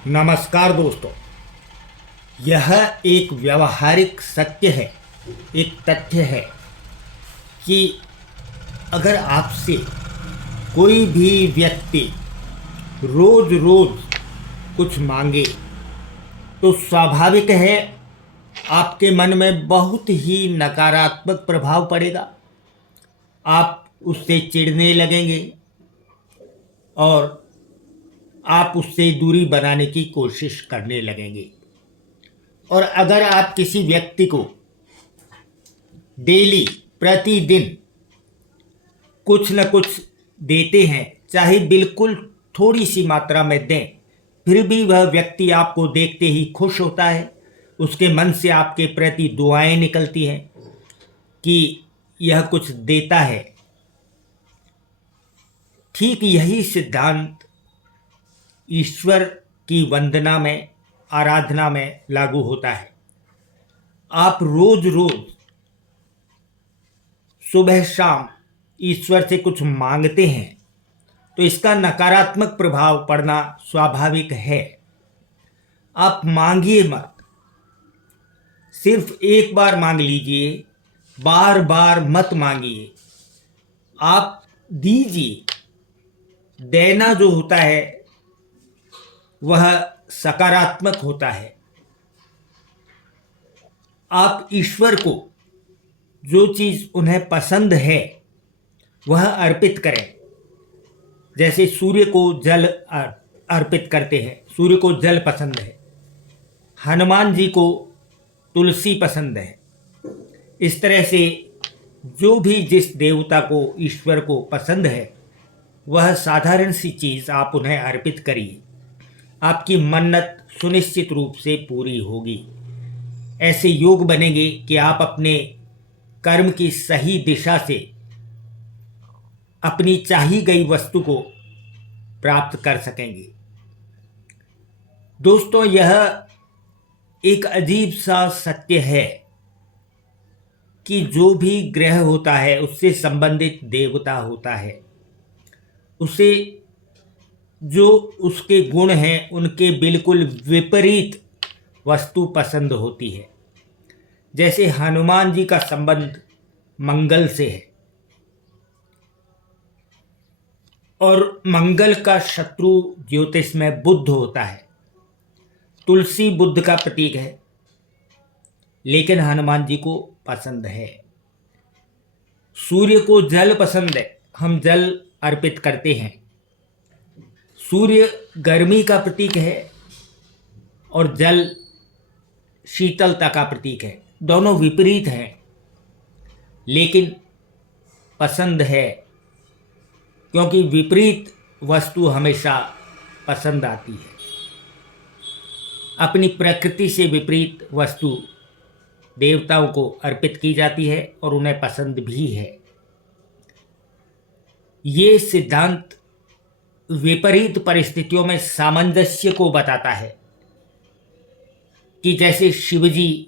नमस्कार दोस्तों, यह एक व्यावहारिक सत्य है, एक तथ्य है कि अगर आपसे कोई भी व्यक्ति रोज रोज कुछ मांगे तो स्वाभाविक है आपके मन में बहुत ही नकारात्मक प्रभाव पड़ेगा। आप उससे चिढ़ने लगेंगे और आप उससे दूरी बनाने की कोशिश करने लगेंगे। और अगर आप किसी व्यक्ति को डेली प्रतिदिन कुछ न कुछ देते हैं, चाहे बिल्कुल थोड़ी सी मात्रा में दें, फिर भी वह व्यक्ति आपको देखते ही खुश होता है, उसके मन से आपके प्रति दुआएं निकलती हैं कि यह कुछ देता है। ठीक यही सिद्धांत ईश्वर की वंदना में, आराधना में लागू होता है। आप रोज रोज सुबह शाम ईश्वर से कुछ मांगते हैं तो इसका नकारात्मक प्रभाव पड़ना स्वाभाविक है। आप मांगिए मत, सिर्फ एक बार मांग लीजिए, बार बार मत मांगिए। आप दीजिए। देना जो होता है वह सकारात्मक होता है। आप ईश्वर को जो चीज़ उन्हें पसंद है वह अर्पित करें। जैसे सूर्य को जल अर्पित करते हैं, सूर्य को जल पसंद है, हनुमान जी को तुलसी पसंद है। इस तरह से जो भी जिस देवता को, ईश्वर को पसंद है, वह साधारण सी चीज़ आप उन्हें अर्पित करिए। आपकी मन्नत सुनिश्चित रूप से पूरी होगी। ऐसे योग बनेंगे कि आप अपने कर्म की सही दिशा से अपनी चाही गई वस्तु को प्राप्त कर सकेंगे। दोस्तों, यह एक अजीब सा सत्य है कि जो भी ग्रह होता है उससे संबंधित देवता होता है, उसे जो उसके गुण हैं उनके बिल्कुल विपरीत वस्तु पसंद होती है। जैसे हनुमान जी का संबंध मंगल से है और मंगल का शत्रु ज्योतिष में बुध होता है। तुलसी बुध का प्रतीक है, लेकिन हनुमान जी को पसंद है। सूर्य को जल पसंद है, हम जल अर्पित करते हैं। सूर्य गर्मी का प्रतीक है और जल शीतलता का प्रतीक है। दोनों विपरीत हैं, लेकिन पसंद है, क्योंकि विपरीत वस्तु हमेशा पसंद आती है। अपनी प्रकृति से विपरीत वस्तु देवताओं को अर्पित की जाती है और उन्हें पसंद भी है। ये सिद्धांत विपरीत परिस्थितियों में सामंजस्य को बताता है कि जैसे शिवजी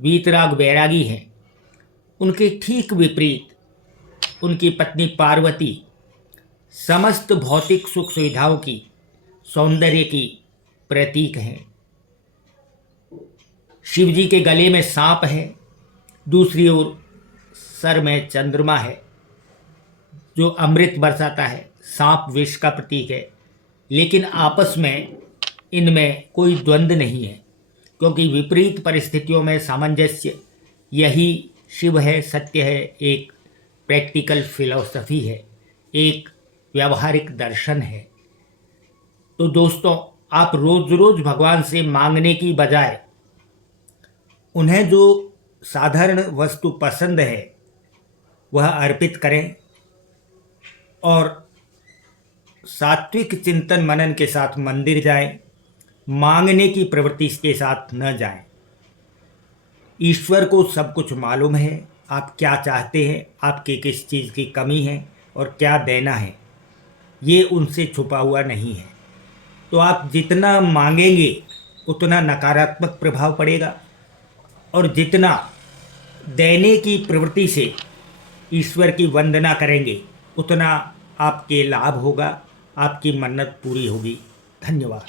वीतराग बैरागी हैं, उनके ठीक विपरीत उनकी पत्नी पार्वती समस्त भौतिक सुख सुविधाओं की, सौंदर्य की प्रतीक हैं। शिवजी के गले में सांप है, दूसरी ओर सर में चंद्रमा है जो अमृत बरसाता है। सांप विष का प्रतीक है, लेकिन आपस में इनमें कोई द्वंद्व नहीं है, क्योंकि विपरीत परिस्थितियों में सामंजस्य यही शिव है, सत्य है, एक प्रैक्टिकल फिलॉसफी है, एक व्यावहारिक दर्शन है। तो दोस्तों, आप रोज रोज भगवान से मांगने की बजाय उन्हें जो साधारण वस्तु पसंद है वह अर्पित करें और सात्विक चिंतन मनन के साथ मंदिर जाएं। मांगने की प्रवृत्ति के साथ न जाएं। ईश्वर को सब कुछ मालूम है, आप क्या चाहते हैं, आपकी किस चीज़ की कमी है और क्या देना है, ये उनसे छुपा हुआ नहीं है। तो आप जितना मांगेंगे उतना नकारात्मक प्रभाव पड़ेगा और जितना देने की प्रवृत्ति से ईश्वर की वंदना करेंगे उतना आपके लाभ होगा, आपकी मन्नत पूरी होगी। धन्यवाद।